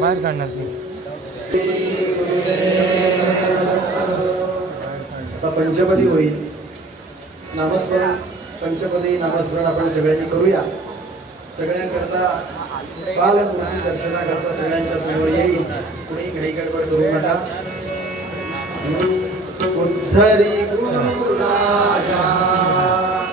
बाहेर काढणार ती पंचपदी होईल. नामस्मरण पंचपदी नामस्मरण आपण सगळ्यांनी करूया. सगळ्यांकरता बालमूर्ती दर्शनाकरता सगळ्यांच्या समोर येईल. कुणी घाई करू नका.